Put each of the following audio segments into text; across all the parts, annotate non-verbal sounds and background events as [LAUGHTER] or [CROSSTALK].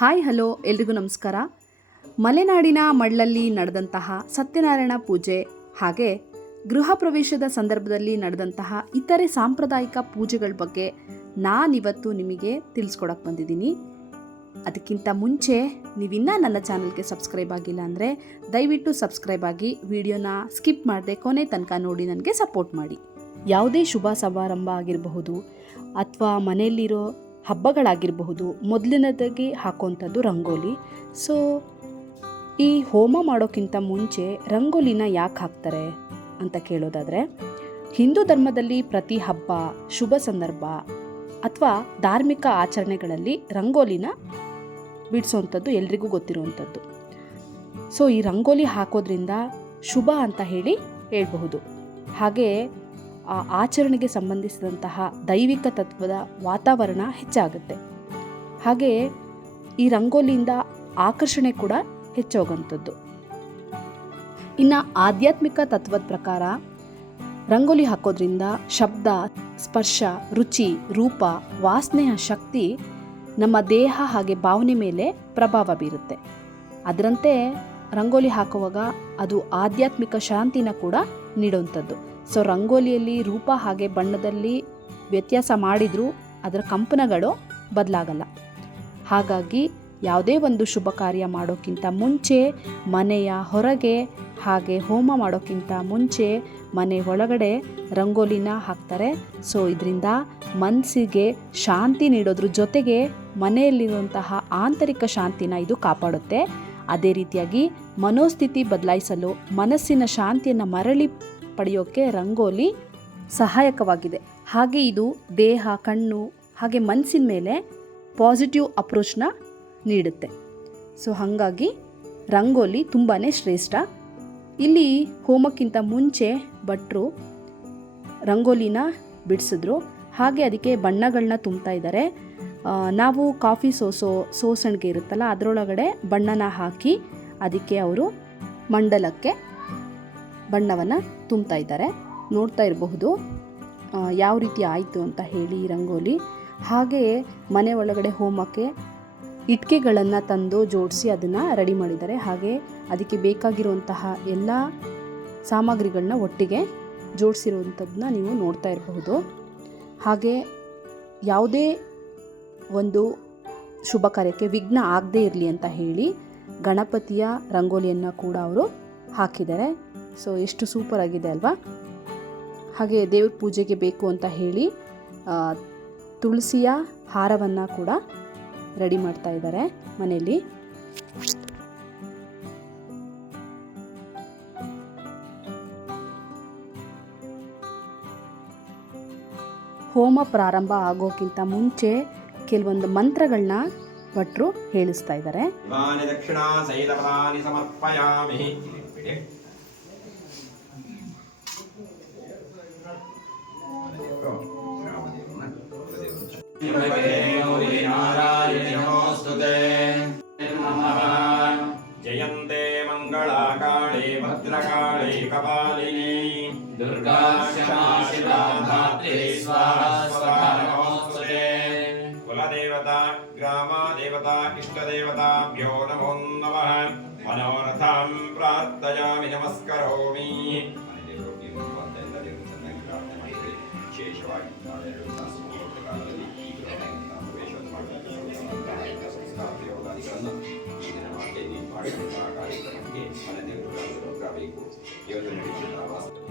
Hi, hello, ಎಲ್ರಿಗೂ ನಮಸ್ಕಾರ. ಮಲೆನಾಡಿನ ಮಳ್ಳಲ್ಲಿ ನಡೆದಂತಹ ಸತ್ಯನಾರಾಯಣ ಪೂಜೆ ಹಾಗೆ ಗೃಹ ಪ್ರವೇಶದ ಸಂದರ್ಭದಲ್ಲಿ ನಡೆದಂತಹ ಇತರೆ ಸಾಂಪ್ರದಾಯಿಕ ಪೂಜೆಗಳ ಬಗ್ಗೆ ನಾನಿವತ್ತು ನಿಮಗೆ ತಿಳಿಸ್ಕೊಡಕ್ಕೆ ಬಂದಿದ್ದೀನಿ. ಅದಕ್ಕಿಂತ ಮುಂಚೆ ನೀವಿನ್ನೂ ನನ್ನ ಚಾನಲ್ಗೆ ಸಬ್ಸ್ಕ್ರೈಬ್ ಆಗಿಲ್ಲ ಅಂದರೆ ದಯವಿಟ್ಟು ಸಬ್ಸ್ಕ್ರೈಬ್ ಆಗಿ ವಿಡಿಯೋನ ಸ್ಕಿಪ್ ಮಾಡದೆ ಕೊನೆ ತನಕ ನೋಡಿ ನನಗೆ ಸಪೋರ್ಟ್ ಮಾಡಿ. ಯಾವುದೇ ಶುಭ ಸಮಾರಂಭ ಆಗಿರಬಹುದು ಅಥವಾ ಮನೆಯಲ್ಲಿರೋ ಹಬ್ಬಗಳಾಗಿರಬಹುದು. ಮೊದಲಿನದಾಗಿ ಹಾಕುವಂಥದ್ದು ರಂಗೋಲಿ. ಸೊ ಈ ಹೋಮ ಮಾಡೋಕ್ಕಿಂತ ಮುಂಚೆ ರಂಗೋಲಿನ ಯಾಕೆ ಹಾಕ್ತಾರೆ ಅಂತ ಕೇಳೋದಾದರೆ, ಹಿಂದೂ ಧರ್ಮದಲ್ಲಿ ಪ್ರತಿ ಹಬ್ಬ, ಶುಭ ಸಂದರ್ಭ ಅಥವಾ ಧಾರ್ಮಿಕ ಆಚರಣೆಗಳಲ್ಲಿ ರಂಗೋಲಿನ ಬಿಡಿಸೋವಂಥದ್ದು ಎಲ್ರಿಗೂ ಗೊತ್ತಿರುವಂಥದ್ದು. ಸೊ ಈ ರಂಗೋಲಿ ಹಾಕೋದ್ರಿಂದ ಶುಭ ಅಂತ ಹೇಳಿ ಹೇಳ್ಬಹುದು. ಹಾಗೆ ಆ ಆಚರಣೆಗೆ ಸಂಬಂಧಿಸಿದಂತಹ ದೈವಿಕ ತತ್ವದ ವಾತಾವರಣ ಹೆಚ್ಚಾಗುತ್ತೆ. ಹಾಗೆ ಈ ರಂಗೋಲಿಯಿಂದ ಆಕರ್ಷಣೆ ಕೂಡ ಹೆಚ್ಚೋಗಂಥದ್ದು. ಇನ್ನು ಆಧ್ಯಾತ್ಮಿಕ ತತ್ವದ ಪ್ರಕಾರ ರಂಗೋಲಿ ಹಾಕೋದ್ರಿಂದ ಶಬ್ದ, ಸ್ಪರ್ಶ, ರುಚಿ, ರೂಪ ವಾಸನೆಯ ಶಕ್ತಿ ನಮ್ಮ ದೇಹ ಹಾಗೆ ಭಾವನೆ ಮೇಲೆ ಪ್ರಭಾವ ಬೀರುತ್ತೆ. ಅದರಂತೆ ರಂಗೋಲಿ ಹಾಕುವಾಗ ಅದು ಆಧ್ಯಾತ್ಮಿಕ ಶಾಂತಿನ ಕೂಡ ನೀಡುವಂಥದ್ದು ಸೊ ರಂಗೋಲಿಯಲ್ಲಿ ರೂಪ ಹಾಗೆ ಬಣ್ಣದಲ್ಲಿ ವ್ಯತ್ಯಾಸ ಮಾಡಿದರೂ ಅದರ ಕಂಪನಗಳು ಬದಲಾಗಲ್ಲ. ಹಾಗಾಗಿ ಯಾವುದೇ ಒಂದು ಶುಭ ಕಾರ್ಯ ಮಾಡೋಕ್ಕಿಂತ ಮುಂಚೆ ಮನೆಯ ಹೊರಗೆ ಹಾಗೆ ಹೋಮ ಮಾಡೋಕ್ಕಿಂತ ಮುಂಚೆ ಮನೆ ಒಳಗಡೆ ರಂಗೋಲಿನ ಹಾಕ್ತಾರೆ. ಸೊ ಇದರಿಂದ ಮನಸ್ಸಿಗೆ ಶಾಂತಿ ನೀಡೋದ್ರ ಜೊತೆಗೆ ಮನೆಯಲ್ಲಿರುವಂತಹ ಆಂತರಿಕ ಶಾಂತಿನ ಇದು ಕಾಪಾಡುತ್ತೆ. ಅದೇ ರೀತಿಯಾಗಿ ಮನೋಸ್ಥಿತಿ ಬದಲಾಯಿಸಲು ಮನಸ್ಸಿನ ಶಾಂತಿಯನ್ನು ಮರಳಿ ಪಡೆಯೋಕ್ಕೆ ರಂಗೋಲಿ ಸಹಾಯಕವಾಗಿದೆ. ಹಾಗೆ ಇದು ದೇಹ, ಕಣ್ಣು, ಹಾಗೆ ಮನಸ್ಸಿನ ಮೇಲೆ ಪಾಸಿಟಿವ್ ಅಪ್ರೋಚ್ನ ನೀಡುತ್ತೆ. ಸೊ ಹಾಗಾಗಿ ರಂಗೋಲಿ ತುಂಬಾ ಶ್ರೇಷ್ಠ. ಇಲ್ಲಿ ಹೋಮಕ್ಕಿಂತ ಮುಂಚೆ ಭಟ್ರು ರಂಗೋಲಿನ ಬಿಡಿಸಿದ್ರು. ಹಾಗೆ ಅದಕ್ಕೆ ಬಣ್ಣಗಳನ್ನ ತುಂಬ್ತಾ ಇದ್ದಾರೆ. ನಾವು ಕಾಫಿ ಸೋಸೋ, ಸೋಸಣಿಗೆ ಇರುತ್ತಲ್ಲ, ಅದರೊಳಗಡೆ ಬಣ್ಣನ ಹಾಕಿ ಅದಕ್ಕೆ ಅವರು ಮಂಡಲಕ್ಕೆ ಬಣ್ಣವನ್ನು ತುಂಬ್ತಾ ಇದ್ದಾರೆ. ನೋಡ್ತಾ ಇರಬಹುದು. ಯಾವ ರೀತಿ ಆಯಿತು ಅಂತ ಹೇಳಿ ರಂಗೋಲಿ. ಹಾಗೆಯೇ ಮನೆ ಒಳಗಡೆ ಹೋಮಕ್ಕೆ ಇಟ್ಕೆಗಳನ್ನು ತಂದು ಜೋಡಿಸಿ ಅದನ್ನು ರೆಡಿ ಮಾಡಿದ್ದಾರೆ. ಹಾಗೆ ಅದಕ್ಕೆ ಬೇಕಾಗಿರುವಂತಹ ಎಲ್ಲ ಸಾಮಗ್ರಿಗಳನ್ನ ಒಟ್ಟಿಗೆ ಜೋಡಿಸಿರುವಂಥದ್ದನ್ನ ನೀವು ನೋಡ್ತಾ ಇರಬಹುದು. ಹಾಗೆ ಯಾವುದೇ ಒಂದು ಶುಭ ಕಾರ್ಯಕ್ಕೆ ವಿಘ್ನ ಆಗದೇ ಇರಲಿ ಅಂತ ಹೇಳಿ ಗಣಪತಿಯ ರಂಗೋಲಿಯನ್ನು ಕೂಡ ಅವರು ಹಾಕಿದ್ದಾರೆ. ಸೊ ಎಷ್ಟು ಸೂಪರ್ ಆಗಿದೆ ಅಲ್ವಾ? ಹಾಗೆ ದೇವ್ರ ಪೂಜೆಗೆ ಬೇಕು ಅಂತ ಹೇಳಿ ತುಳಸಿಯ ಹಾರವನ್ನು ಕೂಡ ರೆಡಿ ಮಾಡ್ತಾ ಇದ್ದಾರೆ ಮನೆಯಲ್ಲಿ. ಹೋಮ ಪ್ರಾರಂಭ ಆಗೋಕ್ಕಿಂತ ಮುಂಚೆ ಕೆಲವೊಂದು ಮಂತ್ರಗಳನ್ನ ಭಟ್ರು ಹೇಳಿಸ್ತಾ ಇದ್ದಾರೆ. you may be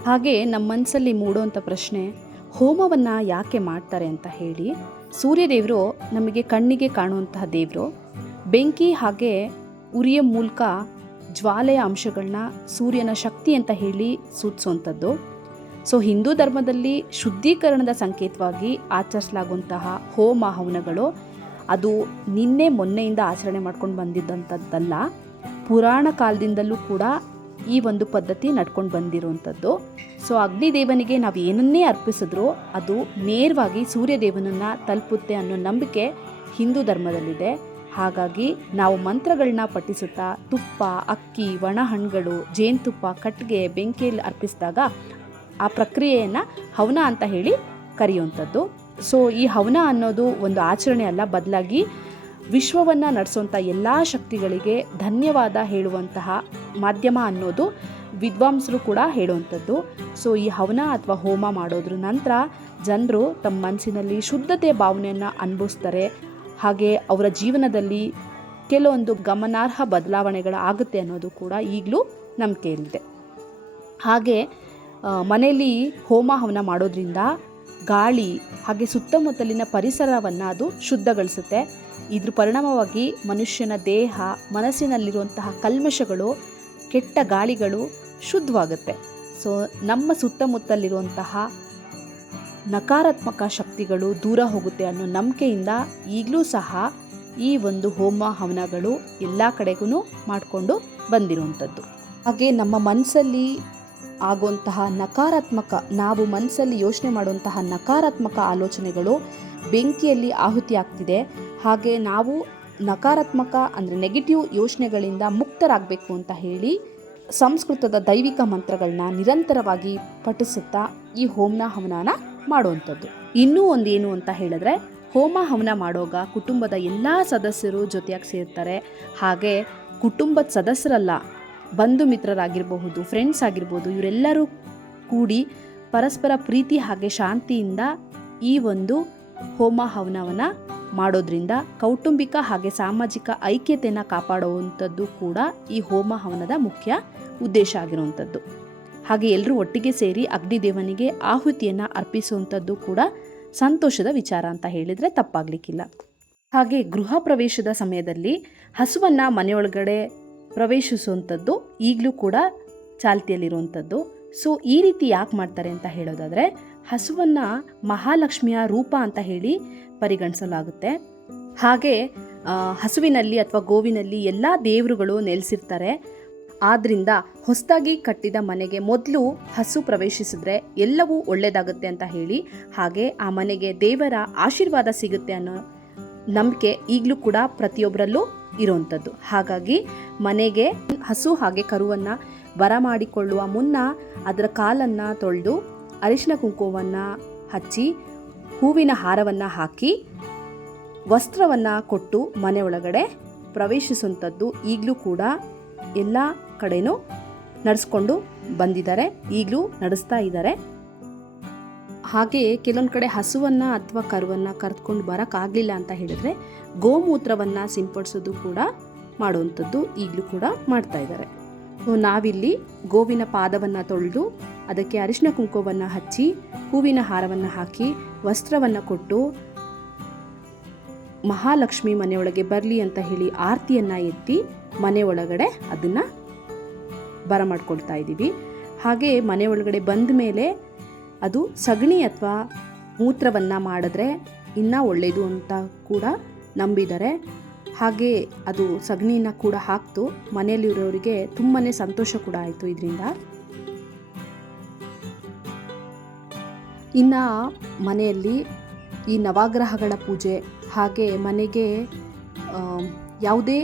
ಹಾಗೆ ನಮ್ಮ ಮನಸ್ಸಲ್ಲಿ ಮೂಡುವಂಥ ಪ್ರಶ್ನೆ, ಹೋಮವನ್ನು ಯಾಕೆ ಮಾಡ್ತಾರೆ ಅಂತ ಹೇಳಿ, ಸೂರ್ಯದೇವರು ನಮಗೆ ಕಣ್ಣಿಗೆ ಕಾಣುವಂತಹ ದೇವರು. ಬೆಂಕಿ ಹಾಗೆ ಉರಿಯ ಮೂಲಕ ಜ್ವಾಲೆಯ ಅಂಶಗಳನ್ನ ಸೂರ್ಯನ ಶಕ್ತಿ ಅಂತ ಹೇಳಿ ಸೂಚಿಸುವಂಥದ್ದು. ಸೊ, ಹಿಂದೂ ಧರ್ಮದಲ್ಲಿ ಶುದ್ಧೀಕರಣದ ಸಂಕೇತವಾಗಿ ಆಚರಿಸಲಾಗುವಂತಹ ಹೋಮ ಹವನಗಳು, ಅದು ನಿನ್ನೆ ಮೊನ್ನೆಯಿಂದ ಆಚರಣೆ ಮಾಡ್ಕೊಂಡು ಬಂದಿದ್ದಂಥದ್ದಲ್ಲ. ಪುರಾಣ ಕಾಲದಿಂದಲೂ ಕೂಡ ಈ ಒಂದು ಪದ್ಧತಿ ನಡ್ಕೊಂಡು ಬಂದಿರುವಂಥದ್ದು. ಸೊ, ಅಗ್ನಿದೇವನಿಗೆ ನಾವು ಏನನ್ನೇ ಅರ್ಪಿಸಿದ್ರೂ ಅದು ನೇರವಾಗಿ ಸೂರ್ಯದೇವನನ್ನು ತಲುಪುತ್ತೆ ಅನ್ನೋ ನಂಬಿಕೆ ಹಿಂದೂ ಧರ್ಮದಲ್ಲಿದೆ. ಹಾಗಾಗಿ ನಾವು ಮಂತ್ರಗಳನ್ನ ಪಠಿಸುತ್ತಾ ತುಪ್ಪ, ಅಕ್ಕಿ ಒಣ ಹಣ್ಣುಗಳು ಜೇನುತುಪ್ಪ, ಕಟ್ಟಿಗೆ, ಬೆಂಕಿಯಲ್ಲಿ ಅರ್ಪಿಸಿದಾಗ ಆ ಪ್ರಕ್ರಿಯೆಯನ್ನು ಹವನ ಅಂತ ಹೇಳಿ ಕರೆಯುವಂಥದ್ದು. ಸೊ, ಈ ಹವನ ಅನ್ನೋದು ಒಂದು ಆಚರಣೆ ಅಲ್ಲ, ಬದಲಾಗಿ ವಿಶ್ವವನ್ನು ನಡೆಸುವಂಥ ಎಲ್ಲ ಶಕ್ತಿಗಳಿಗೆ ಧನ್ಯವಾದ ಹೇಳುವಂತಹ ಮಾಧ್ಯಮ ಅನ್ನೋದು ವಿದ್ವಾಂಸರು ಕೂಡ ಹೇಳುವಂಥದ್ದು. ಸೊ ಈ ಹವನ ಅಥವಾ ಹೋಮ ಮಾಡೋದ್ರ ನಂತರ ಜನರು ತಮ್ಮ ಮನಸ್ಸಿನಲ್ಲಿ ಶುದ್ಧತೆ ಭಾವನೆಯನ್ನು ಅನುಭವಿಸ್ತಾರೆ. ಹಾಗೆ ಅವರ ಜೀವನದಲ್ಲಿ ಕೆಲವೊಂದು ಗಮನಾರ್ಹ ಬದಲಾವಣೆಗಳು ಆಗುತ್ತೆ ಅನ್ನೋದು ಕೂಡ ಈಗಲೂ ನಂಬಿಕೆಯಲ್ಲಿದೆ. ಹಾಗೆ ಮನೆಯಲ್ಲಿ ಹೋಮ ಹವನ ಮಾಡೋದ್ರಿಂದ ಗಾಳಿ ಹಾಗೆ ಸುತ್ತಮುತ್ತಲಿನ ಪರಿಸರವನ್ನು ಅದು ಶುದ್ಧಗೊಳಿಸುತ್ತೆ. ಇದ್ರ ಪರಿಣಾಮವಾಗಿ ಮನುಷ್ಯನ ದೇಹ, ಮನಸ್ಸಿನಲ್ಲಿರುವಂತಹ ಕಲ್ಮಶಗಳು ಕೆಟ್ಟ ಗಾಳಿಗಳು ಶುದ್ಧವಾಗುತ್ತೆ. ಸೊ ನಮ್ಮ ಸುತ್ತಮುತ್ತಲಿರುವಂತಹ ನಕಾರಾತ್ಮಕ ಶಕ್ತಿಗಳು ದೂರ ಹೋಗುತ್ತೆ ಅನ್ನೋ ನಂಬಿಕೆಯಿಂದ ಈಗಲೂ ಸಹ ಈ ಒಂದು ಹೋಮ ಹವನಗಳು ಎಲ್ಲ ಕಡೆಗೂ ಮಾಡಿಕೊಂಡು ಬಂದಿರುವಂಥದ್ದು. ಹಾಗೆ ನಮ್ಮ ಮನಸ್ಸಲ್ಲಿ ಆಗುವಂತಹ ನಕಾರಾತ್ಮಕ, ನಾವು ಮನಸ್ಸಲ್ಲಿ ಯೋಚನೆ ಮಾಡುವಂತಹ ನಕಾರಾತ್ಮಕ ಆಲೋಚನೆಗಳು ಬೆಂಕಿಯಲ್ಲಿ ಆಹುತಿ ಆಗ್ತಿದೆ ಹಾಗೆ ನಾವು ನಕಾರಾತ್ಮಕ ಅಂದರೆ ನೆಗೆಟಿವ್ ಯೋಚನೆಗಳಿಂದ ಮುಕ್ತರಾಗಬೇಕು ಅಂತ ಹೇಳಿ ಸಂಸ್ಕೃತದ ದೈವಿಕ ಮಂತ್ರಗಳನ್ನ ನಿರಂತರವಾಗಿ ಪಠಿಸುತ್ತಾ ಈ ಹೋಮನ ಹವನಾನ ಮಾಡುವಂಥದ್ದು. ಇನ್ನೂ ಒಂದೇನು ಅಂತ ಹೇಳಿದ್ರೆ, ಹೋಮ ಹವನ ಮಾಡೋಗ ಕುಟುಂಬದ ಎಲ್ಲ ಸದಸ್ಯರು ಜೊತೆಯಾಗಿ ಸೇರ್ತಾರೆ. ಹಾಗೆ ಕುಟುಂಬದ ಸದಸ್ಯರಲ್ಲ, ಬಂಧು ಮಿತ್ರರಾಗಿರಬಹುದು ಫ್ರೆಂಡ್ಸ್ ಆಗಿರ್ಬೋದು, ಇವರೆಲ್ಲರೂ ಕೂಡಿ ಪರಸ್ಪರ ಪ್ರೀತಿ ಹಾಗೆ ಶಾಂತಿಯಿಂದ ಈ ಒಂದು ಹೋಮ ಹವನವನ್ನು ಮಾಡೋದ್ರಿಂದ ಕೌಟುಂಬಿಕ ಹಾಗೆ ಸಾಮಾಜಿಕ ಐಕ್ಯತೆಯನ್ನು ಕಾಪಾಡುವಂಥದ್ದು ಕೂಡ ಈ ಹೋಮ ಹವನದ ಮುಖ್ಯ ಉದ್ದೇಶ ಆಗಿರುವಂಥದ್ದು. ಹಾಗೆ ಎಲ್ಲರೂ ಒಟ್ಟಿಗೆ ಸೇರಿ ಅಗ್ನಿದೇವನಿಗೆ ಆಹುತಿಯನ್ನು ಅರ್ಪಿಸುವಂಥದ್ದು ಕೂಡ ಸಂತೋಷದ ವಿಚಾರ ಅಂತ ಹೇಳಿದರೆ ತಪ್ಪಾಗಲಿಕ್ಕಿಲ್ಲ. ಹಾಗೆ ಗೃಹ ಪ್ರವೇಶದ ಸಮಯದಲ್ಲಿ ಹಸುವನ್ನು ಮನೆಯೊಳಗಡೆ ಪ್ರವೇಶಿಸುವಂಥದ್ದು ಈಗಲೂ ಕೂಡ ಚಾಲ್ತಿಯಲ್ಲಿರುವಂಥದ್ದು. ಸೊ, ಈ ರೀತಿ ಯಾಕೆ ಮಾಡ್ತಾರೆ ಅಂತ ಹೇಳೋದಾದರೆ ಹಸುವನ್ನು ಮಹಾಲಕ್ಷ್ಮಿಯ ರೂಪ ಅಂತ ಹೇಳಿ ಪರಿಗಣಿಸಲಾಗುತ್ತೆ. ಹಾಗೆ ಹಸುವಿನಲ್ಲಿ ಅಥವಾ ಗೋವಿನಲ್ಲಿ ಎಲ್ಲ ದೇವರುಗಳು ನೆಲೆಸಿರ್ತಾರೆ. ಆದ್ದರಿಂದ ಹೊಸದಾಗಿ ಕಟ್ಟಿದ ಮನೆಗೆ ಮೊದಲು ಹಸು ಪ್ರವೇಶಿಸಿದ್ರೆ ಎಲ್ಲವೂ ಒಳ್ಳೆಯದಾಗುತ್ತೆ ಅಂತ ಹೇಳಿ, ಹಾಗೆ ಆ ಮನೆಗೆ ದೇವರ ಆಶೀರ್ವಾದ ಸಿಗುತ್ತೆ ಅನ್ನೋ ನಂಬಿಕೆ ಈಗಲೂ ಕೂಡ ಪ್ರತಿಯೊಬ್ಬರಲ್ಲೂ ಇರುವಂಥದ್ದು. ಹಾಗಾಗಿ ಮನೆಗೆ ಹಸು ಹಾಗೆ ಕರುವನ್ನು ಬರಮಾಡಿಕೊಳ್ಳುವ ಮುನ್ನ ಅದರ ಕಾಲನ್ನು ತೊಳೆದು ಅರಿಶಿನ ಕುಂಕುಮವನ್ನು ಹಚ್ಚಿ ಹೂವಿನ ಹಾರವನ್ನು ಹಾಕಿ ವಸ್ತ್ರವನ್ನು ಕೊಟ್ಟು ಮನೆ ಒಳಗಡೆ ಪ್ರವೇಶಿಸುವಂಥದ್ದು ಈಗಲೂ ಕೂಡ ಎಲ್ಲ ಕಡೆಯೂ ನಡೆಸ್ಕೊಂಡು ಬಂದಿದ್ದಾರೆ, ಈಗಲೂ ನಡೆಸ್ತಾ ಇದ್ದಾರೆ. ಹಾಗೆ ಕೆಲವೊಂದು ಕಡೆ ಹಸುವನ್ನು ಅಥವಾ ಕರುವನ್ನು ಕರೆದುಕೊಂಡು ಬರೋಕ್ಕಾಗಲಿಲ್ಲ ಅಂತ ಹೇಳಿದರೆ ಗೋಮೂತ್ರವನ್ನು ಸಿಂಪಡಿಸೋದು ಕೂಡ ಮಾಡುವಂಥದ್ದು ಈಗಲೂ ಕೂಡ ಮಾಡ್ತಾ ಇದ್ದಾರೆ. ನಾವಿಲ್ಲಿ ಗೋವಿನ ಪಾದವನ್ನು ತೊಳೆದು ಅದಕ್ಕೆ ಅರಿಶಿನ ಕುಂಕುಮವನ್ನು ಹಚ್ಚಿ ಹೂವಿನ ಹಾರವನ್ನು ಹಾಕಿ ವಸ್ತ್ರವನ್ನು ಕೊಟ್ಟು ಮಹಾಲಕ್ಷ್ಮಿ ಮನೆಯೊಳಗೆ ಬರಲಿ ಅಂತ ಹೇಳಿ ಆರತಿಯನ್ನು ಎತ್ತಿ ಮನೆ ಒಳಗಡೆ ಅದನ್ನು ಬರಮಾಡ್ಕೊಳ್ತಾ ಇದ್ದೀವಿ. ಹಾಗೆ ಮನೆ ಒಳಗಡೆ ಬಂದ ಮೇಲೆ ಅದು ಸಗಣಿ ಅಥವಾ ಮೂತ್ರವನ್ನು ಮಾಡಿದ್ರೆ ಇನ್ನೂ ಒಳ್ಳೆಯದು ಅಂತ ಕೂಡ ನಂಬಿದ್ದಾರೆ ಹಾಗೆ ಅದು ಸಗಣಿನ ಕೂಡ ಹಾಕ್ತು. ಮನೆಯಲ್ಲಿರೋರಿಗೆ ತುಂಬಾ ಸಂತೋಷ ಕೂಡ ಆಯಿತು ಇದರಿಂದ. ಇನ್ನು ಮನೆಯಲ್ಲಿ ಈ ನವಗ್ರಹಗಳ ಪೂಜೆ, ಹಾಗೆ ಮನೆಗೆ ಯಾವುದೇ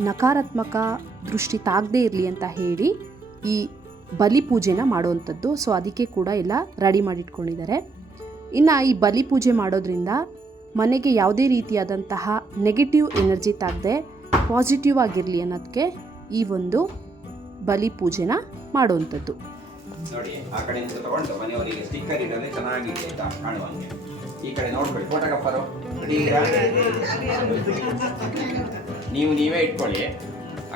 ನಕಾರಾತ್ಮಕ ದೃಷ್ಟಿ ತಾಗದೇ ಇರಲಿ ಅಂತ ಹೇಳಿ ಈ ಬಲಿ ಪೂಜೆನ ಮಾಡುವಂಥದ್ದು ಸೊ, ಅದಕ್ಕೆ ಕೂಡ ಎಲ್ಲ ರೆಡಿ ಮಾಡಿಟ್ಕೊಂಡಿದ್ದಾರೆ. ಇನ್ನು ಈ ಬಲಿ ಪೂಜೆ ಮಾಡೋದ್ರಿಂದ ಮನೆಗೆ ಯಾವುದೇ ರೀತಿಯಾದಂತಹ ನೆಗೆಟಿವ್ ಎನರ್ಜಿ ತಾಗದೆ ಪಾಸಿಟಿವ್ ಆಗಿರಲಿ ಅನ್ನೋದಕ್ಕೆ ಈ ಒಂದು ಬಲಿ ಪೂಜೆನ ಮಾಡುವಂಥದ್ದು ನೋಡಿ, ಆ ಕಡೆಯಿಂದ ತಗೊಂಡು ಮನೆಯವರಿಗೆ ಸ್ಟಿಕ್ಕರ್ ಇಡಲಿ ಚೆನ್ನಾಗಿದೆ ಆಯ್ತಾ ಕಾಣುವಂಗೆ ಈ ಕಡೆ ನೋಡ್ಕೊಳ್ಳಿ ಫೋಟೋಗ್ರಾಫರು ನೀವು ನೀವೇ ಇಟ್ಕೊಳ್ಳಿ.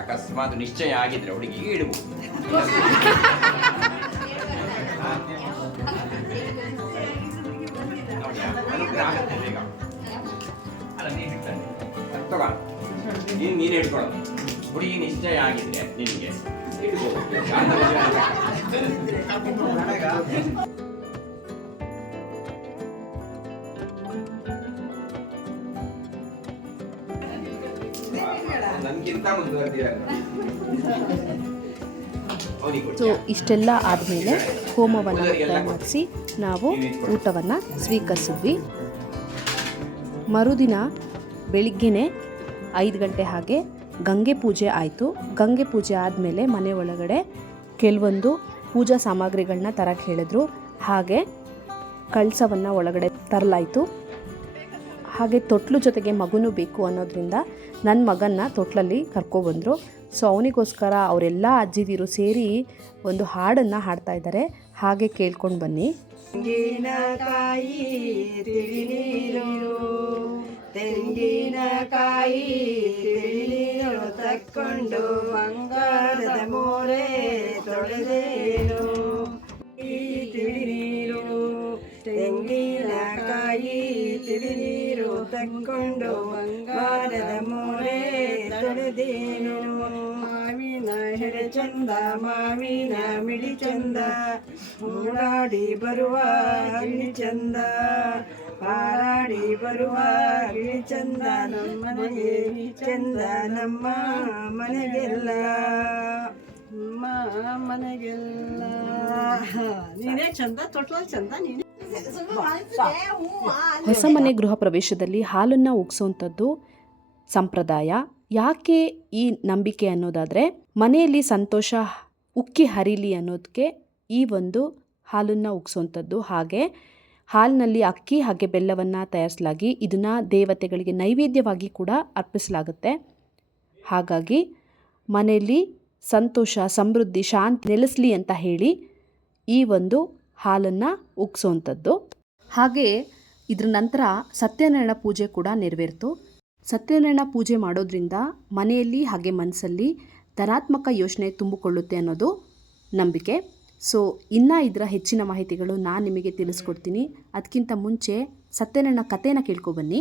ಅಕಸ್ಮಾತ್ ನಿಶ್ಚಯ ಆಗಿದ್ರೆ ಹುಡುಗಿಗೆ ಇಡಬಹುದು ನೀನು ನೀನು, ನೀನೇ ಇಟ್ಕೊಳ್ಳೋದು ಹುಡುಗಿ ನಿಶ್ಚಯ ಆಗಿದ್ರೆ ನಿನಗೆ. ಇಡ್ಬೋದು ನನ್ಗಿಂತ ಸೊ ಇಷ್ಟೆಲ್ಲ ಆದಮೇಲೆ ಹೋಮವನ್ನು ಮಾಡಿಸಿ ನಾವು ಊಟವನ್ನು ಸ್ವೀಕರಿಸಿದ್ವಿ. ಮರುದಿನ ಬೆಳಿಗ್ಗೆನೆ ಐದು ಗಂಟೆ ಹಾಗೆ ಗಂಗೆ ಪೂಜೆ ಆಯಿತು. ಗಂಗೆ ಪೂಜೆ ಆದಮೇಲೆ ಮನೆ ಒಳಗಡೆ ಕೆಲವೊಂದು ಪೂಜಾ ಸಾಮಗ್ರಿಗಳನ್ನ ತರಕ್ಕೆ ಹೇಳಿದ್ರು. ಹಾಗೆ ಕಳಸವನ್ನು ಒಳಗಡೆ ತರಲಾಯಿತು. ಹಾಗೆ ತೊಟ್ಲು ಜೊತೆಗೆ ಮಗುನೂ ಬೇಕು ಅನ್ನೋದ್ರಿಂದ ನನ್ನ ಮಗನ್ನ ತೊಟ್ಲಲ್ಲಿ ಕರ್ಕೊಬಂದರು ಸೊ ಅವನಿಗೋಸ್ಕರ ಅವರೆಲ್ಲ ಅಜ್ಜಿದಿರು ಸೇರಿ ಒಂದು ಹಾಡನ್ನು ಹಾಡ್ತಾ ಇದ್ದಾರೆ ಹಾಗೆ ಕೇಳ್ಕೊಂಡು ಬನ್ನಿ. ತೆಂಗಿನಕಾಯಿ, ತಿಳಿನೀರು. ತಕ್ಕೊಂಡು ಬಂಗಾರದ ಮೋರೆ ತೊಳೆದೇನು ಈ ತಿಳಿನೀರು ತೆಂಗಿನಕಾಯಿ ತಿಳಿನೀರು ತಕ್ಕೊಂಡು ಬಂಗಾರದ ಮೋರೆ ತೊಳೆದೇನು ಮಾವಿನ ಹೆಡೆ ಚಂದ ಮಾವಿನ ಮಿಡಿ ಚಂದ ಓಡಾಡಿ ಬರುವ ಗಿಳಿ ಚಂದ ಹಾರಾಡಿ ಬರುವ ಗಿಳಿ ಚಂದ ನಮ್ಮ ಮನೆಗೆ ಚಂದ ನಮ್ಮ ಮನೆಗೆಲ್ಲ. ನಮ್ಮ ಮನೆಗೆಲ್ಲ. ನೀನೇ ಚಂದ ತೊಟ್ಲ ಚಂದ ನೀನೇ. ಹೊಸ ಮನೆ ಗೃಹ ಪ್ರವೇಶದಲ್ಲಿ ಹಾಲನ್ನು ಉಗ್ಸುವಂಥದ್ದು ಸಂಪ್ರದಾಯ. ಯಾಕೆ ಈ ನಂಬಿಕೆ ಅನ್ನೋದಾದರೆ ಮನೆಯಲ್ಲಿ ಸಂತೋಷ ಉಕ್ಕಿ ಹರಿಲಿ ಅನ್ನೋದಕ್ಕೆ ಈ ಒಂದು ಹಾಲನ್ನು ಉಗ್ಸುವಂಥದ್ದು ಹಾಗೆ. ಹಾಲಿನಲ್ಲಿ ಅಕ್ಕಿ, ಹಾಗೆ ಬೆಲ್ಲವನ್ನು ತಯಾರಿಸಲಾಗಿ ಇದನ್ನು ದೇವತೆಗಳಿಗೆ ನೈವೇದ್ಯವಾಗಿ ಕೂಡ ಅರ್ಪಿಸಲಾಗುತ್ತೆ. ಹಾಗಾಗಿ ಮನೆಯಲ್ಲಿ ಸಂತೋಷ, ಸಮೃದ್ಧಿ, ಶಾಂತಿ ನೆಲೆಸಲಿ ಅಂತ ಹೇಳಿ ಈ ಒಂದು ಹಾಲನ್ನು ಉಗ್ಸೋವಂಥದ್ದು ಹಾಗೆ ಇದ್ರ ನಂತರ ಸತ್ಯನಾರಾಯಣ ಪೂಜೆ ಕೂಡ ನೆರವೇರಿತು. ಸತ್ಯನಾರಾಯಣ ಪೂಜೆ ಮಾಡೋದ್ರಿಂದ ಮನೆಯಲ್ಲಿ ಹಾಗೆ ಮನಸ್ಸಲ್ಲಿ ಧನಾತ್ಮಕ ಯೋಚನೆ ತುಂಬಿಕೊಳ್ಳುತ್ತೆ ಅನ್ನೋದು ನಂಬಿಕೆ. ಸೊ ಇನ್ನೂ ಇದರ ಹೆಚ್ಚಿನ ಮಾಹಿತಿಗಳು ನಾನು ನಿಮಗೆ ತಿಳಿಸ್ಕೊಡ್ತೀನಿ. ಅದಕ್ಕಿಂತ ಮುಂಚೆ ಸತ್ಯನನ್ನ ಕಥೆನ ಕೇಳ್ಕೊಬನ್ನಿ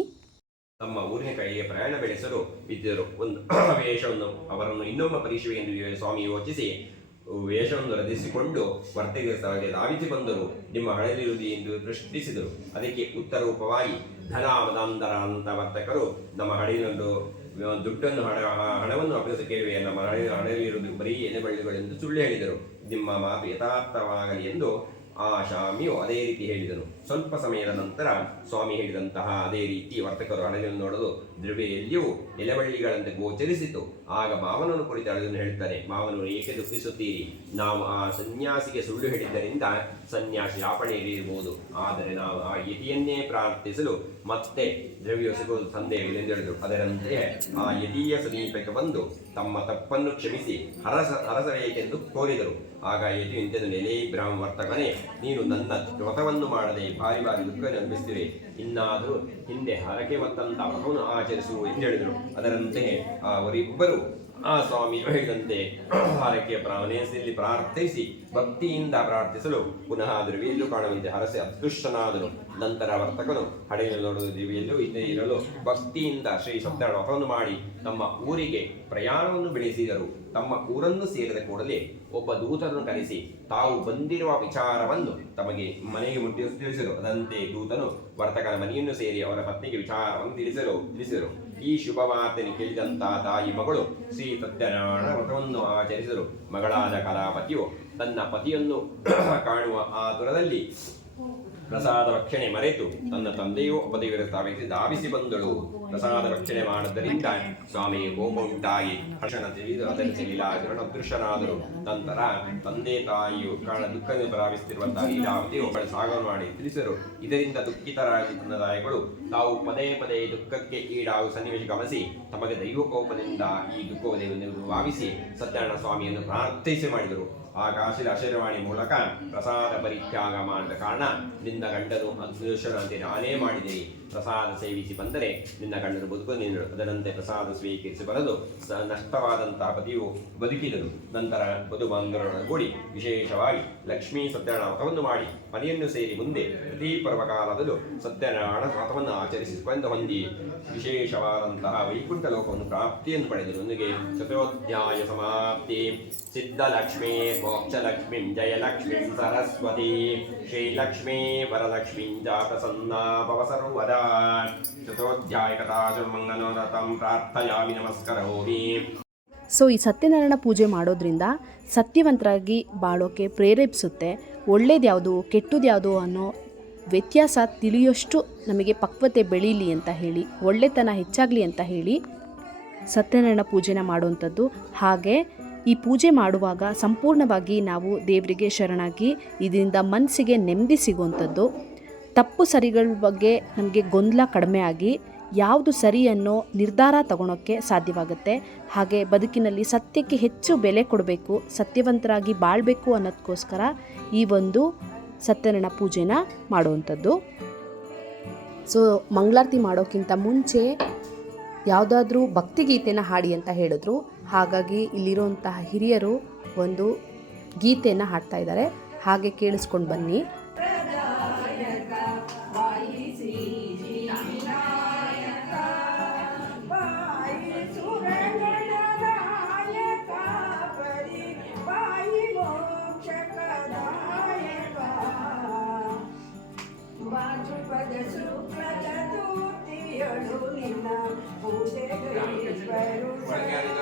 ತಮ್ಮ ಊರಿನ ಕಡೆಗೆ ಪ್ರಯಾಣ ಬೆಳೆಸಲು ಬಿದ್ದರು. ಒಂದು [CLEARS THROAT] ವೇಷವನ್ನು, ಅವರನ್ನು ಇನ್ನೊಬ್ಬ ಪರೀಕ್ಷೆ ಎಂದು ಸ್ವಾಮಿ ಯೋಚಿಸಿ, ವೇಷವನ್ನು ರಚಿಸಿಕೊಂಡು ವರ್ತಕ ಸ್ಥಳಕ್ಕೆ ಧಾವಿಸಿ ಬಂದರು. ನಿಮ್ಮ ಹಣೆಲಿರುವುದು ಎಂದು ಪ್ರಶ್ನಿಸಿದರು. ಅದಕ್ಕೆ ಉತ್ತರೂಪವಾಗಿ ಧನ ಮದಾಂತರ ಅಂತ ವರ್ತಕರು ನಮ್ಮ ಹಣೆಯನ್ನು ದುಡ್ಡನ್ನು, ಹಣ, ಹಣವನ್ನು ಅಭ್ಯಾಸ ಕೇಳುವೆ ನಮ್ಮ ಹಣೆ ಹಣೆಯಲ್ಲಿರುವುದು ಬರೀ ಎಲೆಬಳ್ಳಿಗಳೆಂದು ಸುಳ್ಳು ಹೇಳಿದರು. ನಿಮ್ಮ ಮಾತು ಯಥಾರ್ಥವಾಗಲಿ ಎಂದು ಆ ಶಾಮಿಯು ಅದೇ ರೀತಿ ಹೇಳಿದನು. ಸ್ವಲ್ಪ ಸಮಯದ ನಂತರ ಸ್ವಾಮಿ ಹೇಳಿದಂತಹ ಅದೇ ರೀತಿ ವರ್ತಕರು ಹಣಗಳನ್ನು ನೋಡಲು ದ್ರವ್ಯೆಯಲ್ಲಿಯೂ ಎಲೆಬಳ್ಳಿಗಳಂತೆ ಗೋಚರಿಸಿತು. ಆಗ ಮಾವನನ್ನು ಕುರಿತು ಅದನ್ನು ಹೇಳ್ತಾರೆ ಮಾವನು ಏಕೆ ದುಃಖಿಸುತ್ತೀರಿ? ನಾವು ಆ ಸನ್ಯಾಸಿಗೆ ಸುಳ್ಳು ಹೇಳಿದ್ದರಿಂದ ಸನ್ಯಾಸಿ ಆಪಣೆ ಇರಬಹುದು. ಆದರೆ ನಾವು ಆ ಯತಿಯನ್ನೇ ಪ್ರಾರ್ಥಿಸಲು ಮತ್ತೆ ದ್ರವ್ಯ ಸಿಗುವುದು ಎಂದು ಹೇಳಿದರು. ಅದರಂತೆ ಆ ಯತಿಯ ಸಮೀಪಕ್ಕೆ ಬಂದು ತಮ್ಮ ತಪ್ಪನ್ನು ಕ್ಷಮಿಸಿ, ಹರಸ, ಹರಸಬೇಕೆಂದು ಕೋರಿದರು. ಆಗ ಯಜು ಇಂತೆಂದು ನೆಲೆ ಬ್ರಾಹ್ಮ ವರ್ತಕನೇ, ನೀನು ನನ್ನ ವ್ರತವನ್ನು ಮಾಡದೆ ಬಾರಿ ಬಾರಿ ದುಃಖ ಇನ್ನಾದರೂ ಹಿಂದೆ ಹರಕೆ ಹೊತ್ತಂತ ವ್ರತವನ್ನು ಆಚರಿಸು ಎಂದು ಹೇಳಿದರು. ಅದರಂತೆಯೇ ಅವರಿಬ್ಬರು ಆ ಸ್ವಾಮಿ ಹೇಳಿದಂತೆ ಹರಕೆ ಪ್ರಾಣೇಶದಲ್ಲಿ ಪ್ರಾರ್ಥಿಸಿ, ಭಕ್ತಿಯಿಂದ ಪ್ರಾರ್ಥಿಸಲು ಪುನಃ ದ್ರವಿಯಲ್ಲೂ ಕಾಣುವಂತೆ ಹರಸೆ ಅದೃಷ್ಟನಾದನು ನಂತರ ವರ್ತಕನು ಹಡೆಯಲು ನೋಡುವ ದಿವಿಯಲ್ಲೂ ಇದ್ದೇ ಇರಲು ಭಕ್ತಿಯಿಂದ ಶ್ರೀ ಸತ್ಯನಾರಾಯಣ ವ್ರತವನ್ನು ಮಾಡಿ ತಮ್ಮ ಊರಿಗೆ ಪ್ರಯಾಣವನ್ನು ಬೆಳೆಸಿದರು. ತಮ್ಮ ಊರನ್ನು ಸೇರಿದ ಕೂಡಲೇ ಒಬ್ಬ ದೂತನನ್ನು ಕರೆಸಿ, ತಾವು ಬಂದಿರುವ ವಿಚಾರವನ್ನು ತಮಗೆ ಮನೆಗೆ ಮುಟ್ಟಿ ತಿಳಿಸಿದರು. ಅದಂತೆ ದೂತನು ವರ್ತಕನ ಮನೆಯನ್ನು ಸೇರಿ ಅವರ ಪತ್ನಿಗೆ ವಿಚಾರವನ್ನು ತಿಳಿಸಲು ತಿಳಿಸಿದರು. ಈ ಶುಭ ಕೇಳಿದಂತಹ ಕೇಳಿದಂತ ತಾಯಿ ಮಗಳು ಶ್ರೀ ಸತ್ಯನಾರಾಯಣ ವ್ರತವನ್ನು ಆಚರಿಸಿದರು. ಮಗಳಾದ ಕಲಾಪತಿಯು ತನ್ನ ಪತಿಯನ್ನು [CLEARS THROAT] ಕಾಣುವ ಆತುರದಲ್ಲಿ ಪ್ರಸಾದ ರಕ್ಷಣೆ ಮರೆತು ತನ್ನ ತಂದೆಯೂ ಉಪದೇವರ ಸ್ಥಾಪಿಸಿ ಧಾವಿಸಿ ಬಂದಳು. ಪ್ರಸಾದ ರಕ್ಷಣೆ ಮಾಡದ್ದರಿಂದ ಸ್ವಾಮಿ ಕೋಪ ಉಂಟಾಗಿ ಹರ್ಷಣ ತಿಳಿದು ಅದರಲ್ಲಿ ಲೀಲಾಚರಣ ಅದೃಶ್ಯನಾದರು ನಂತರ ತಂದೆ ತಾಯಿಯು ಕಾರಣ ದುಃಖದಿಂದ ಪ್ರಾವಿಸುತ್ತಿರುವಂತಹ ಲೀಲಾವತಿಯು ಸಾಗರ ಮಾಡಿ ತಿಳಿಸರು ಇದರಿಂದ ದುಃಖಿತರಾಗಿ ತನ್ನ ತಾಯಿಗಳು ತಾವು ಪದೇ ಪದೇ ದುಃಖಕ್ಕೆ ಈಡಾಗುವ ಸನ್ನಿವೇಶ ಗಮನಿಸಿ ತಮಗೆ ದೈವ ಕೋಪದಿಂದ ಈ ದುಃಖವನ್ನು ಭಾವಿಸಿ ಸತ್ಯನಾರಾಯಣ ಸ್ವಾಮಿಯನ್ನು ಪ್ರಾರ್ಥಿಸಿ ಮಾಡಿದರು. ಆಕಾಶದ ಅಶರವಾಣಿ ಮೂಲಕ ಪ್ರಸಾದ ಪರಿತ್ಯಾಗ ಮಾಡಿದ ಕಾರಣ ನಿಂದ ಗಂಡನು ಅದೃಶ್ಯನಂತೆ ನಾನೇ ಮಾಡಿದೆ. ಪ್ರಸಾದ ಸೇವಿಸಿ ಬಂದರೆ ನಿನ್ನ ಕಣ್ಣರು ಬದುಕು ನೀನು ಅದರಂತೆ ಪ್ರಸಾದ ಸ್ವೀಕರಿಸಿ ಬರಲು ಸ ನಷ್ಟವಾದಂತಹ ಪತಿಯು ಬದುಕಿದರು ನಂತರ ಕೂಡಿ ವಿಶೇಷವಾಗಿ ಲಕ್ಷ್ಮೀ ಸತ್ಯನಾರಾಯಣ ವ್ರತವನ್ನು ಮಾಡಿ ಮನೆಯನ್ನು ಸೇರಿ ಮುಂದೆ ಪ್ರತಿ ಪರ್ವಕಾಲದಲ್ಲೂ ಸತ್ಯನಾರಾಯಣ ವ್ರತವನ್ನು ಆಚರಿಸಿಕೊಂಡು ಹೊಂದಿ ವಿಶೇಷವಾದಂತಹ ವೈಕುಂಠ ಲೋಕವನ್ನು ಪ್ರಾಪ್ತಿಯನ್ನು ಪಡೆದರು ಒಂದಿಗೆ ಚತುರೋಧ್ಯಾಯ ಸಮಾಪ್ತಿ. ಸಿದ್ಧಲಕ್ಷ್ಮೀ ಮೋಕ್ಷಲಕ್ಷ್ಮೀಂ ಜಯಲಕ್ಷ್ಮೀಂ ಸರಸ್ವತಿ. ಶ್ರೀಲಕ್ಷ್ಮೀ ವರಲಕ್ಷ್ಮೀಂ ಜಾತಸನ್ನಾ ಸರ್ವದಾ. ಸೊ ಈ ಸತ್ಯನಾರಾಯಣ ಪೂಜೆ ಮಾಡೋದ್ರಿಂದ ಸತ್ಯವಂತರಾಗಿ ಬಾಳೋಕೆ ಪ್ರೇರೇಪಿಸುತ್ತೆ. ಒಳ್ಳೇದು ಯಾವುದು ಯಾವುದು ಅನ್ನೋ ವ್ಯತ್ಯಾಸ ತಿಳಿಯೋಷ್ಟು ನಮಗೆ ಪಕ್ವತೆ ಬೆಳೀಲಿ ಅಂತ ಹೇಳಿ, ಒಳ್ಳೆತನ ಹೆಚ್ಚಾಗಲಿ ಅಂತ ಹೇಳಿ ಸತ್ಯನಾರಾಯಣ ಪೂಜೆನ ಮಾಡುವಂಥದ್ದು ಹಾಗೆ ಈ ಪೂಜೆ ಮಾಡುವಾಗ ಸಂಪೂರ್ಣವಾಗಿ ನಾವು ದೇವರಿಗೆ ಶರಣಾಗಿ ಇದರಿಂದ ಮನಸ್ಸಿಗೆ ನೆಮ್ಮದಿ ಸಿಗುವಂಥದ್ದು. ತಪ್ಪು ಸರಿಗಳ ಬಗ್ಗೆ ನಮಗೆ ಗೊಂದಲ ಕಡಿಮೆ ಆಗಿ ಯಾವುದು ಸರಿ ಅನ್ನೋ ನಿರ್ಧಾರ ತಗೊಳೋಕ್ಕೆ ಸಾಧ್ಯವಾಗುತ್ತೆ. ಹಾಗೆ ಬದುಕಿನಲ್ಲಿ ಸತ್ಯಕ್ಕೆ ಹೆಚ್ಚು ಬೆಲೆ ಕೊಡಬೇಕು, ಸತ್ಯವಂತರಾಗಿ ಬಾಳಬೇಕು ಅನ್ನೋದಕ್ಕೋಸ್ಕರ ಈ ಒಂದು ಸತ್ಯನಾರಾಯಣ ಪೂಜೆನ ಮಾಡುವಂಥದ್ದು. ಸೊ ಮಂಗಳಾರತಿ ಮಾಡೋಕ್ಕಿಂತ ಮುಂಚೆ ಯಾವುದಾದ್ರೂ ಭಕ್ತಿಗೀತೆನ ಹಾಡಿ ಅಂತ ಹೇಳಿದ್ರು. ಹಾಗಾಗಿ ಇಲ್ಲಿರುವಂತಹ ಹಿರಿಯರು ಒಂದು ಗೀತೆಯನ್ನು ಹಾಡ್ತಾ ಇದ್ದಾರೆ. ಹಾಗೆ ಕೇಳಿಸ್ಕೊಂಡು ಬನ್ನಿ. ಪೂಜೆಗಳಿಬ್ಬರು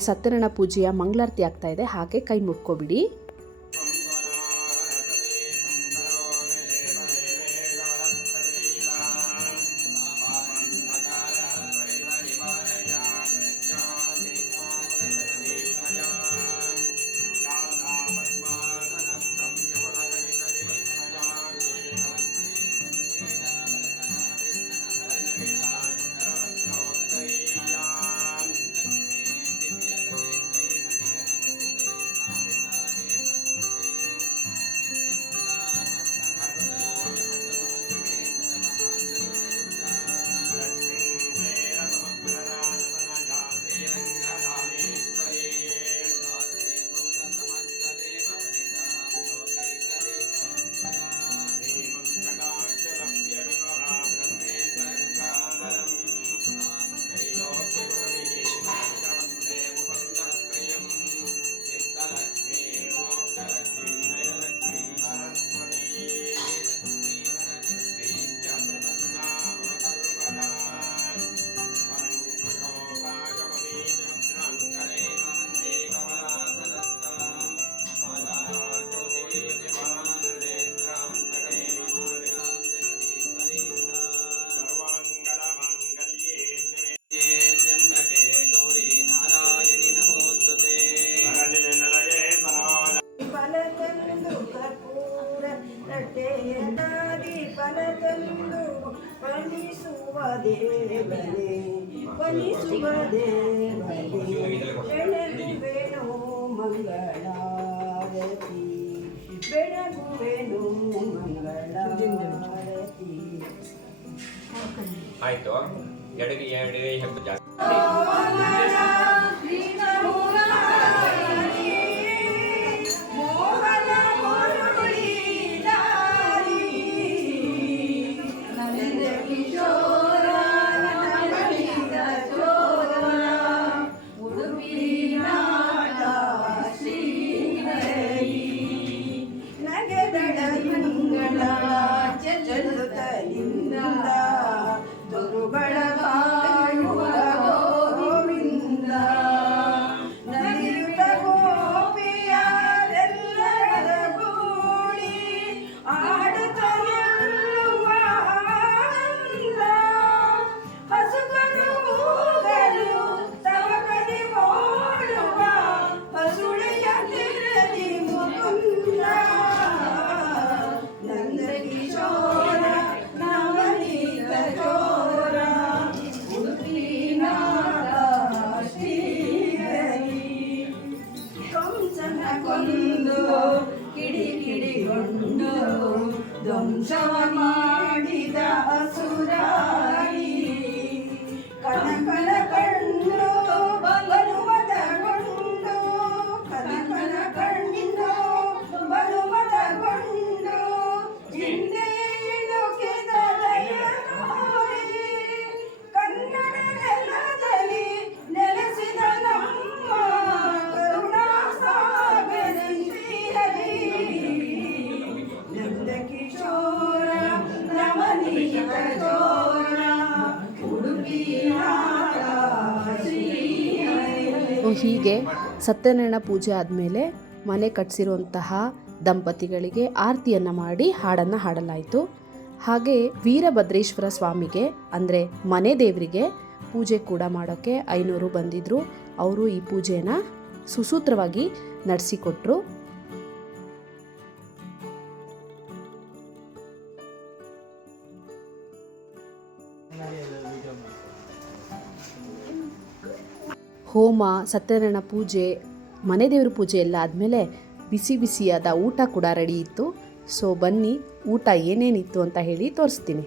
ಸತ್ಯನಾರಾಯಣ ಪೂಜೆಯ ಮಂಗಳಾರತಿ ಆಗ್ತಾ ಇದೆ. ಹಾಗೆ ಕೈ ಮುಟ್ಕೋಬಿಡಿ. ದೇವನೇ ಫಲಿಸುವ ದೇವನೇ ಬೆಳಗುವೆನು ಮಂಗಳಾರತಿ ಬೆಳಗುವೆನು ಮಂಗಳಾರತಿ ಆಯ್ತು ಎರಡು ಎರಡು ಹೆಬ್ಬು ಜಾಸ್ತಿ ಸತ್ಯನಾರಾಯಣ ಪೂಜೆ ಆದಮೇಲೆ ಮನೆ ಕಟ್ಟಿಸಿರುವಂತಹ ದಂಪತಿಗಳಿಗೆ ಆರತಿಯನ್ನು ಮಾಡಿ ಹಾಡನ್ನು ಹಾಡಲಾಯಿತು. ಹಾಗೆ ವೀರಭದ್ರೇಶ್ವರ ಸ್ವಾಮಿಗೆ, ಅಂದರೆ ಮನೆ ದೇವರಿಗೆ ಪೂಜೆ ಕೂಡ ಮಾಡೋಕ್ಕೆ ಐನೂರು ಬಂದಿದ್ದರು ಅವರು ಈ ಪೂಜೆನ ಸುಸೂತ್ರವಾಗಿ ನಡೆಸಿಕೊಟ್ರು. ಹೋಮ, ಸತ್ಯನಾರಾಯಣ ಪೂಜೆ, ಮನೆ ದೇವ್ರ ಪೂಜೆ ಎಲ್ಲ ಆದಮೇಲೆ ಬಿಸಿ ಬಿಸಿಯಾದ ಊಟ ಕೂಡ ರೆಡಿ ಇತ್ತು. ಸೊ ಬನ್ನಿ, ಊಟ ಏನೇನಿತ್ತು ಅಂತ ಹೇಳಿ ತೋರಿಸ್ತೀನಿ.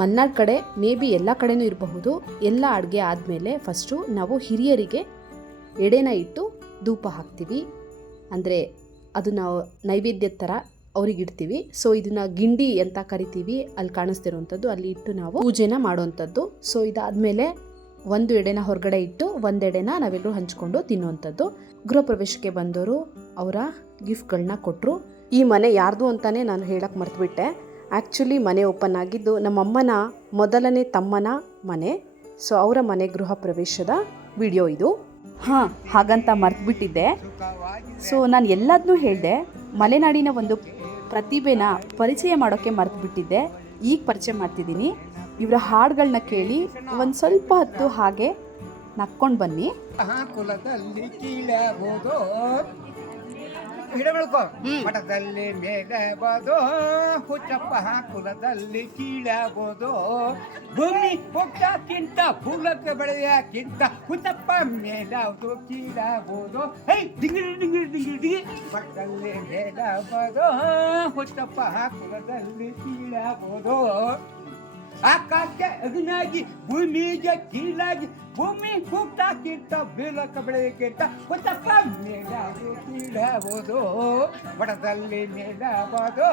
ಮಲ್ನಾಡ್ ಕಡೆ, ಮೇ ಬಿ ಎಲ್ಲ ಕಡೆನೂ ಇರಬಹುದು. ಎಲ್ಲ ಅಡುಗೆ ಆದಮೇಲೆ ಫಸ್ಟು ನಾವು ಹಿರಿಯರಿಗೆ ಎಡೆನ ಇಟ್ಟು ಧೂಪ ಹಾಕ್ತೀವಿ. ಅಂದರೆ ಅದು ನಾವು ನೈವೇದ್ಯದ ಥರ ಅವ್ರಿಗೆ ಇಡ್ತೀವಿ. ಸೊ ಇದನ್ನು ಗಿಂಡಿ ಅಂತ ಕರಿತೀವಿ. ಅಲ್ಲಿ ಕಾಣಿಸ್ತಿರುವಂಥದ್ದು, ಅಲ್ಲಿ ಇಟ್ಟು ನಾವು ಪೂಜೆನ ಮಾಡುವಂಥದ್ದು. ಸೊ ಇದಾದಮೇಲೆ ಒಂದು ಎಡೆನ ಹೊರಗಡೆ ಇಟ್ಟು ಒಂದೆಡೆನ ನಾವೆಲ್ಲರೂ ಹಂಚ್ಕೊಂಡು ತಿನ್ನುವಂಥದ್ದು. ಗೃಹ ಪ್ರವೇಶಕ್ಕೆ ಬಂದವರು ಅವರ ಗಿಫ್ಟ್ಗಳನ್ನ ಕೊಟ್ಟರು ಈ ಮನೆ ಯಾರ್ದು ಅಂತಾನೆ ನಾನು ಹೇಳಕ್ಕೆ ಮರ್ತುಬಿಟ್ಟೆ. ಆ್ಯಕ್ಚುಲಿ ಮನೆ ಓಪನ್ ಆಗಿದ್ದು ನಮ್ಮಮ್ಮನ ಮೊದಲನೇ ತಮ್ಮನ ಮನೆ. ಸೊ ಅವರ ಮನೆ ಗೃಹ ಪ್ರವೇಶದ ವಿಡಿಯೋ ಇದು. ಹಾಂ, ಹಾಗಂತ ಮರ್ತುಬಿಟ್ಟಿದ್ದೆ. ಸೊ ನಾನು ಎಲ್ಲದನ್ನೂ ಹೇಳಿದೆ, ಮಲೆನಾಡಿನ ಒಂದು ಪ್ರತಿಭೆನ ಪರಿಚಯ ಮಾಡೋಕ್ಕೆ ಮರ್ತುಬಿಟ್ಟಿದ್ದೆ. ಈಗ ಪರಿಚಯ ಮಾಡ್ತಿದ್ದೀನಿ. ಇವರ ಹಾಡುಗಳನ್ನ ಕೇಳಿ ಒಂದು ಸ್ವಲ್ಪ ಹೊತ್ತು ಹಾಗೆ ನಕ್ಕೊಂಡು ಬನ್ನಿ. ಹಿಡಬಳ್ಕೋ ಮಠದಲ್ಲಿ ಮೇಲಬೋದು ಹುಚ್ಚಪ್ಪ ಕುಲದಲ್ಲಿ ಕೀಳಬೋದು ಭೂಮಿ ಹೋಗ್ತಾಕ್ಕಿಂತ ಫೂಲಕ್ಕೆ ಬೆಳೆಯಕ್ಕಿಂತ ಹುಚ್ಚಪ್ಪ ಮೇಲಾವುದು ಕೀಳಬೋದು ಹೈ ಡಿಂಗಿಡಿ ಡಿಂಗಿಡಿ ಡಿಂಗಿಡಿ ಮಠದಲ್ಲಿ ಮೇಲಾಬೋದು ಹುಚ್ಚಪ್ಪ ಕುಲದಲ್ಲಿ ಕೀಳಬೋದು ಆಕಾಶಕ್ಕೆ ಅಗ್ನಾಗಿ ಭೂಮಿಗೆ ಕೀಲಾಗಿ ಭೂಮಿ ಕೂಗ್ತಾಕಿಂತ ಬೀಳಕ ಬೆಳೆಯಕ್ಕಿಂತ ಗೊತ್ತಪ್ಪ ಮೇಲಾದು ಕೀಳಬಹುದು ಬಡದಲ್ಲಿ ಮೇಲಾಬೋದು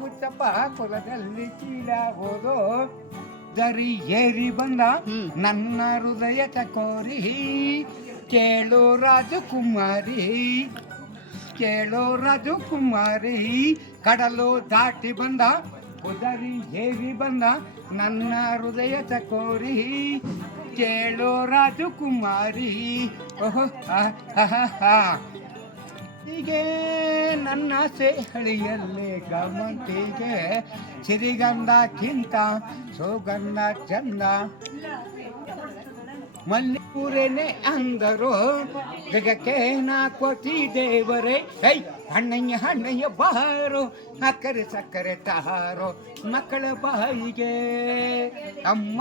ಹುತ್ತಪ್ಪ ಕುಲದಲ್ಲಿ ಕೀಳಬಹುದು ದರಿ ಏರಿ ಬಂದ ನನ್ನ ಹೃದಯ ಚಕೋರಿ ಕೇಳು ರಾಜಕುಮಾರಿ ಕೇಳೋ ರಾಜಕುಮಾರಿ ಕಡಲು ದಾಟಿ ಬಂದ ಉದರಿ ಏರಿ ಬಂದ ನನ್ನ ಹೃದಯ ಚಕೋರಿ ಕೇಳೋ ರಾಜಕುಮಾರಿ. ಓಹೋ ಹೀಗೆ ನನ್ನ ಸೇಹಳಿಯಲ್ಲಿ ಗಮಂತಿಗೆ ಸಿರಿಗಂಧಕ್ಕಿಂತ ಸೋಗಂಧ ಚಂದ. ಮಲ್ಲಿಪುರೇನೆ ಅಂದರು. ಜಗಕ್ಕೆ ನಾ ಕೊಟ್ಟಿ ದೇವರೇ ಕೈ ಅಣ್ಣಯ್ಯ ಹಣ್ಣಯ್ಯ ಬಾರು ಅಕ್ಕರೆ ಸಕ್ಕರೆ ತಹಾರೋ ಮಕ್ಕಳ ಬಾಯಿಗೆ. ಅಮ್ಮ,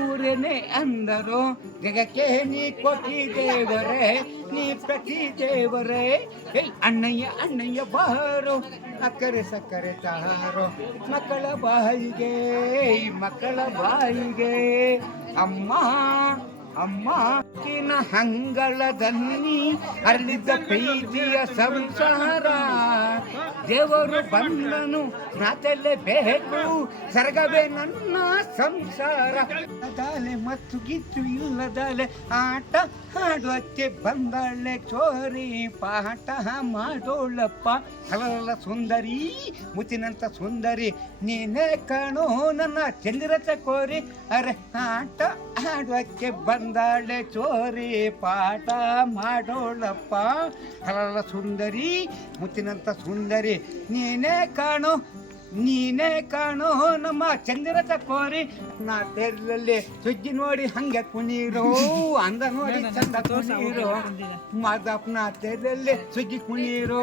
ಊರೇನೆ ಅಂದರು. ಜಗಕ್ಕೆ ನೀ ಕೊಟ್ಟಿ ದೇವರೇ ನೀ ಪ್ರತಿ ದೇವರೇ, ಹೇ ಅಣ್ಣಯ್ಯ ಅಣ್ಣಯ್ಯ ಬಾರೋ ಅಕ್ಕರೆ ಸಕ್ಕರೆ ತಹಾರೋ ಮಕ್ಕಳ ಬಾಯಿಗೆ ಮಕ್ಕಳ ಬಾಯಿಗೆ. ಅಮ್ಮ ಅಮ್ಮ ಕಿನ ಹಂಗಳದಲ್ಲಿ ಅರಳಿದ ಪ್ರೀತಿಯ ಸಂಸಾರ. ದೇವರು ಬಂದನು ಬೇಕು, ಸರ್ಗವೇ ನನ್ನ ಸಂಸಾರ. ದಾಲೆ ಮತ್ತು ಗಿತ್ತು ಇಲ್ಲದಾಲೆ ಆಟ ಹಾಡುವಕ್ಕೆ ಬಂದಳೆ ಚೋರಿ, ಪಾಠ ಮಾಡೋಳಪ್ಪ. ಹಲಲ ಸುಂದರಿ, ಮುತ್ತಿನಂತ ಸುಂದರಿ, ನೀನೇ ಕಾಣೋ ನನ್ನ ಚಂದಿರತ ಕೋರಿ. ಅರೆ, ಆಟ ಹಾಡುವಕ್ಕೆ ಬಂದಾಳೆ ಚೋರಿ, ಪಾಠ ಮಾಡೋಳಪ್ಪ. ಹಲಲ ಸುಂದರಿ, ಮುತ್ತಿನಂತ ಸುಂದರಿ ನೀನೇ ಕಾಣು ನೀನೇ ಕಾಣು ನಮ್ಮ ಚಂದಿರ ತಪ್ಪೋರಿ ನಾ ತೆರಲಲ್ಲಿ ಸುಜ್ಜಿ ನೋಡಿ ಹಂಗೆ ಕುಣೀರೋ ಅಂದ ನೋಡಿ ಚಂದ ಕುಣೀರೋ ಮಾದಪ್ಪನ ತೆರಲಲ್ಲಿ ಸುಜ್ಜಿ ಕುಣೀರೋ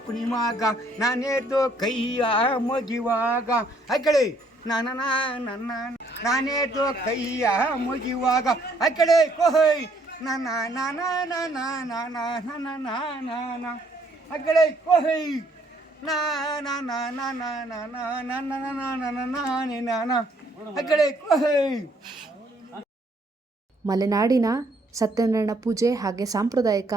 ಕುಣಿವಾಗ ನಾನೇದು ಕೈಯ ಮುಗಿವಾಗ ಅಕ್ಕಳಿ ನನ್ನ ನಾನ ನನ್ನ ನಾನೇದು ಕೈಯ ಮುಗಿವಾಗ ಅಕ್ಕಳಿ ಕಡೆ ನನ್ನ ನಾನ ನನ್ನ ನನ್ನ ನನ್ನ ನಾನ ಕೋಹೈ ಮಲೆನಾಡಿನ ಸತ್ಯನಾರಾಯಣ ಪೂಜೆ ಹಾಗೆ ಸಾಂಪ್ರದಾಯಿಕ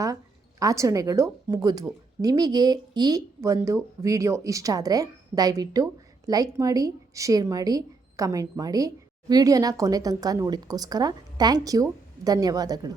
ಆಚರಣೆಗಳು ಮುಗಿದ್ವು ನಿಮಗೆ ಈ ಒಂದು ವಿಡಿಯೋ ಇಷ್ಟ ಆದರೆ ದಯವಿಟ್ಟು ಲೈಕ್ ಮಾಡಿ ಶೇರ್ ಮಾಡಿ ಕಮೆಂಟ್ ಮಾಡಿ ವಿಡಿಯೋನ ಕೊನೆ ತನಕ ನೋಡಿದ್ಕೋಸ್ಕರ ಥ್ಯಾಂಕ್ ಯು ಧನ್ಯವಾದಗಳು